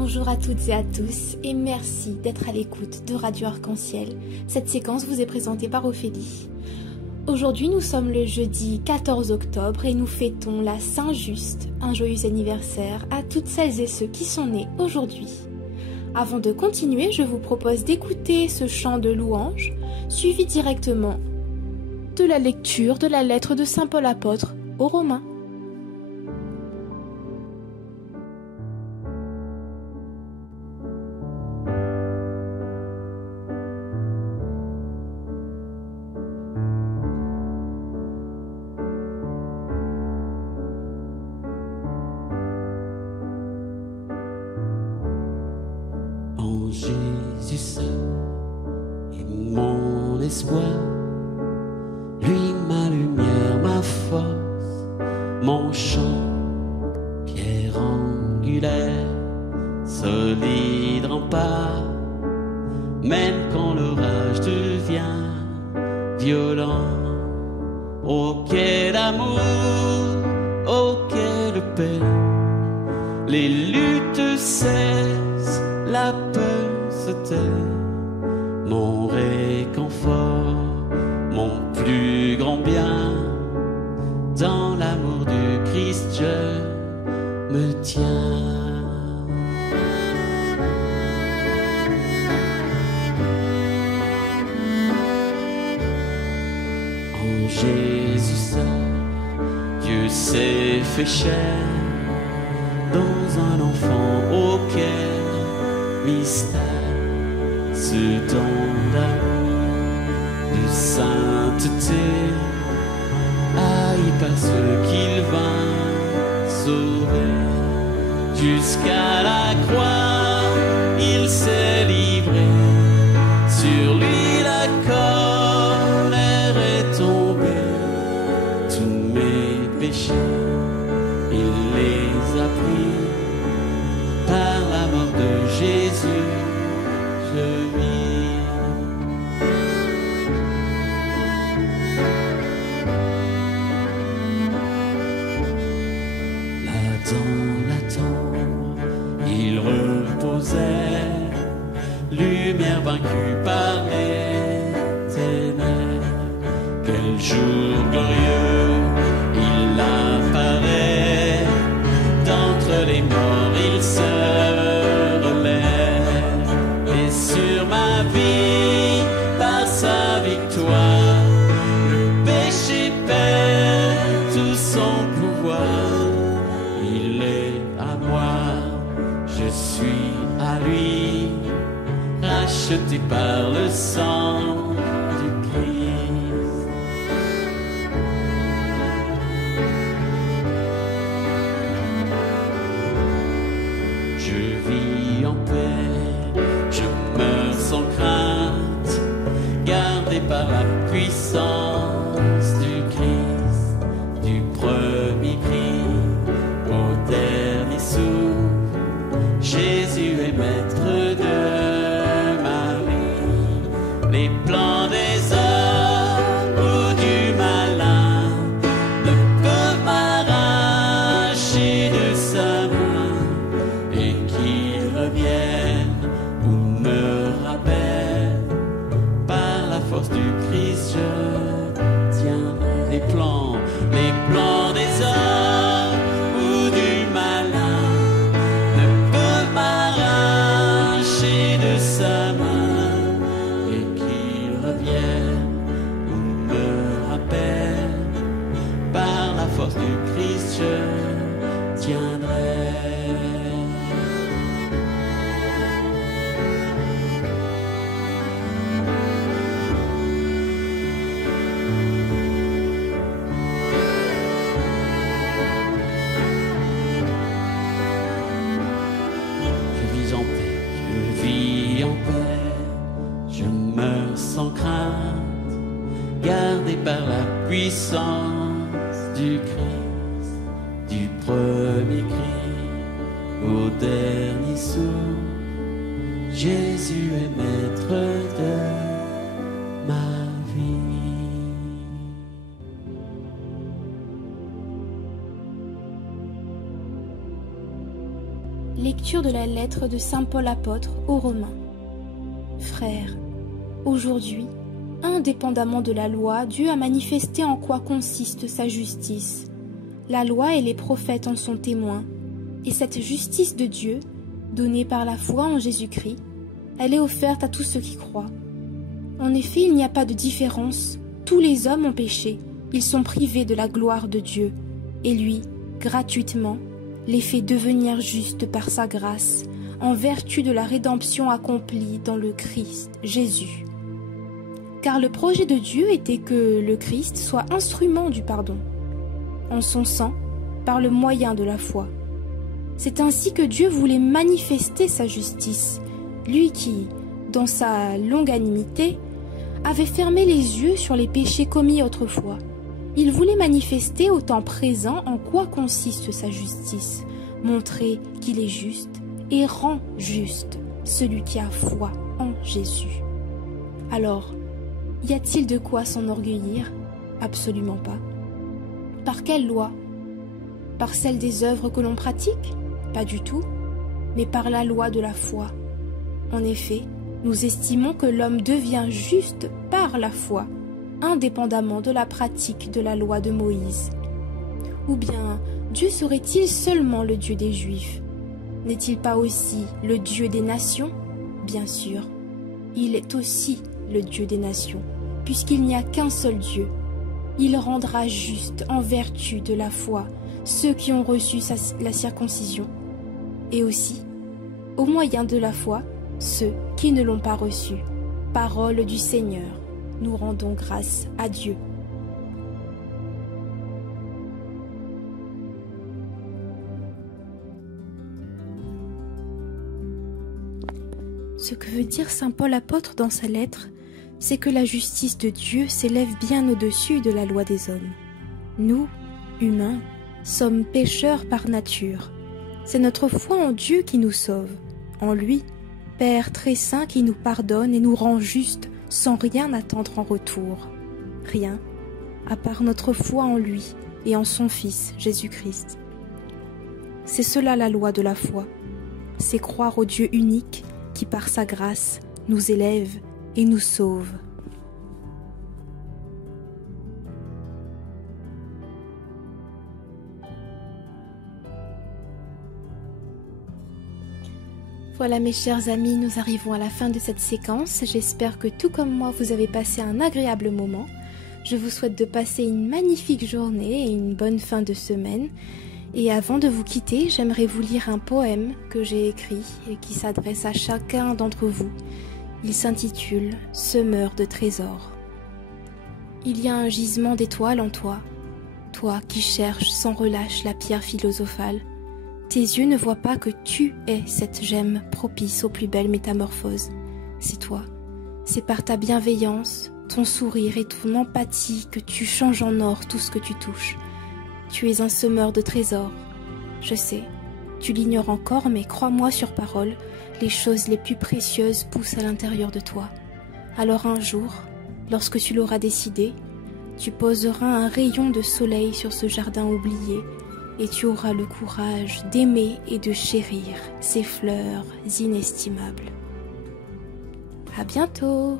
Bonjour à toutes et à tous et merci d'être à l'écoute de Radio Arc-en-Ciel. Cette séquence vous est présentée par Ophélie. Aujourd'hui nous sommes le jeudi 14 octobre et nous fêtons la Saint-Just. Un joyeux anniversaire à toutes celles et ceux qui sont nés aujourd'hui. Avant de continuer, je vous propose d'écouter ce chant de louange suivi directement de la lecture de la lettre de Saint Paul apôtre aux Romains. En Jésus seul est mon espoir, lui ma lumière, ma force, mon champ, pierre angulaire, solide rempart, même quand l'orage devient violent. Oh quel amour, oh quelle paix, les luttes cessent, la peur se tait, mon réconfort, mon plus grand bien, dans l'amour du Christ je me tiens. En Jésus seul, Dieu s'est fait chair, dans un enfant auquel mystère, ce don d'amour, de sainteté, haï par ceux qu'il vint sauver. Jusqu'à la croix, il s'est livré, sur lui la colère est tombée, tous mes péchés, il les a pris, par la mort de Jésus, je vis. Là dans la tombe, il reposait, lumière vaincue par les ténèbres. Quel jour glorieux, il apparaît, d'entre les morts il se relève, et sur ma vie, par sa victoire, le péché perd tout son pouvoir. Il est à moi, je suis à lui, racheté par le sang du Christ. Je vis en paix, je meurs sans crainte, gardé par la puissance du Christ, du premier cri au dernier souffle. Jésus est maître de ma vie. Les plans des hommes ou du malin ne peuvent m'arracher de sa main, et qu'il revienne ou me rappelle, par la force du Christ je tiendrai. Les plans des hommes ou du malin ne peuvent m'arracher de sa main, et qu'il revienne ou me rappelle, par la force du Christ je tiendrai. Je vis en paix, je meurs sans crainte, gardé par la puissance du Christ, du premier cri au dernier souffle. Jésus est maître de ma vie. Lecture de la lettre de saint Paul apôtre aux Romains. Frères, aujourd'hui, indépendamment de la loi, Dieu a manifesté en quoi consiste sa justice. La loi et les prophètes en sont témoins, et cette justice de Dieu, donnée par la foi en Jésus-Christ, elle est offerte à tous ceux qui croient. En effet, il n'y a pas de différence, tous les hommes ont péché, ils sont privés de la gloire de Dieu, et lui, gratuitement, les fait devenir justes par sa grâce, en vertu de la rédemption accomplie dans le Christ, Jésus. Car le projet de Dieu était que le Christ soit instrument du pardon, en son sang, par le moyen de la foi. C'est ainsi que Dieu voulait manifester sa justice, lui qui, dans sa longanimité, avait fermé les yeux sur les péchés commis autrefois. Il voulait manifester au temps présent en quoi consiste sa justice, montrer qu'il est juste et rend juste celui qui a foi en Jésus. Alors, y a-t-il de quoi s'enorgueillir? Absolument pas. Par quelle loi? Par celle des œuvres que l'on pratique? Pas du tout, mais par la loi de la foi. En effet, nous estimons que l'homme devient juste par la foi, indépendamment de la pratique de la loi de Moïse. Ou bien, Dieu serait-il seulement le Dieu des Juifs? N'est-il pas aussi le Dieu des nations? Bien sûr, il est aussi le Dieu des nations, puisqu'il n'y a qu'un seul Dieu. Il rendra juste en vertu de la foi ceux qui ont reçu la circoncision, et aussi, au moyen de la foi, ceux qui ne l'ont pas reçu. Parole du Seigneur. Nous rendons grâce à Dieu. Ce que veut dire saint Paul apôtre dans sa lettre, c'est que la justice de Dieu s'élève bien au-dessus de la loi des hommes. Nous, humains, sommes pécheurs par nature. C'est notre foi en Dieu qui nous sauve, en lui, Père très saint qui nous pardonne et nous rend justes sans rien attendre en retour. Rien, à part notre foi en lui et en son Fils, Jésus-Christ. C'est cela la loi de la foi, c'est croire au Dieu unique qui par sa grâce nous élève et nous sauve. Voilà mes chers amis, nous arrivons à la fin de cette séquence. J'espère que tout comme moi, vous avez passé un agréable moment. Je vous souhaite de passer une magnifique journée et une bonne fin de semaine. Et avant de vous quitter, j'aimerais vous lire un poème que j'ai écrit et qui s'adresse à chacun d'entre vous. Il s'intitule « Semeur de trésors ». Il y a un gisement d'étoiles en toi, toi qui cherches sans relâche la pierre philosophale. Tes yeux ne voient pas que tu es cette gemme propice aux plus belles métamorphoses. C'est toi, c'est par ta bienveillance, ton sourire et ton empathie que tu changes en or tout ce que tu touches. Tu es un semeur de trésors. Je sais, tu l'ignores encore, mais crois-moi sur parole, les choses les plus précieuses poussent à l'intérieur de toi. Alors un jour, lorsque tu l'auras décidé, tu poseras un rayon de soleil sur ce jardin oublié, et tu auras le courage d'aimer et de chérir ces fleurs inestimables. À bientôt!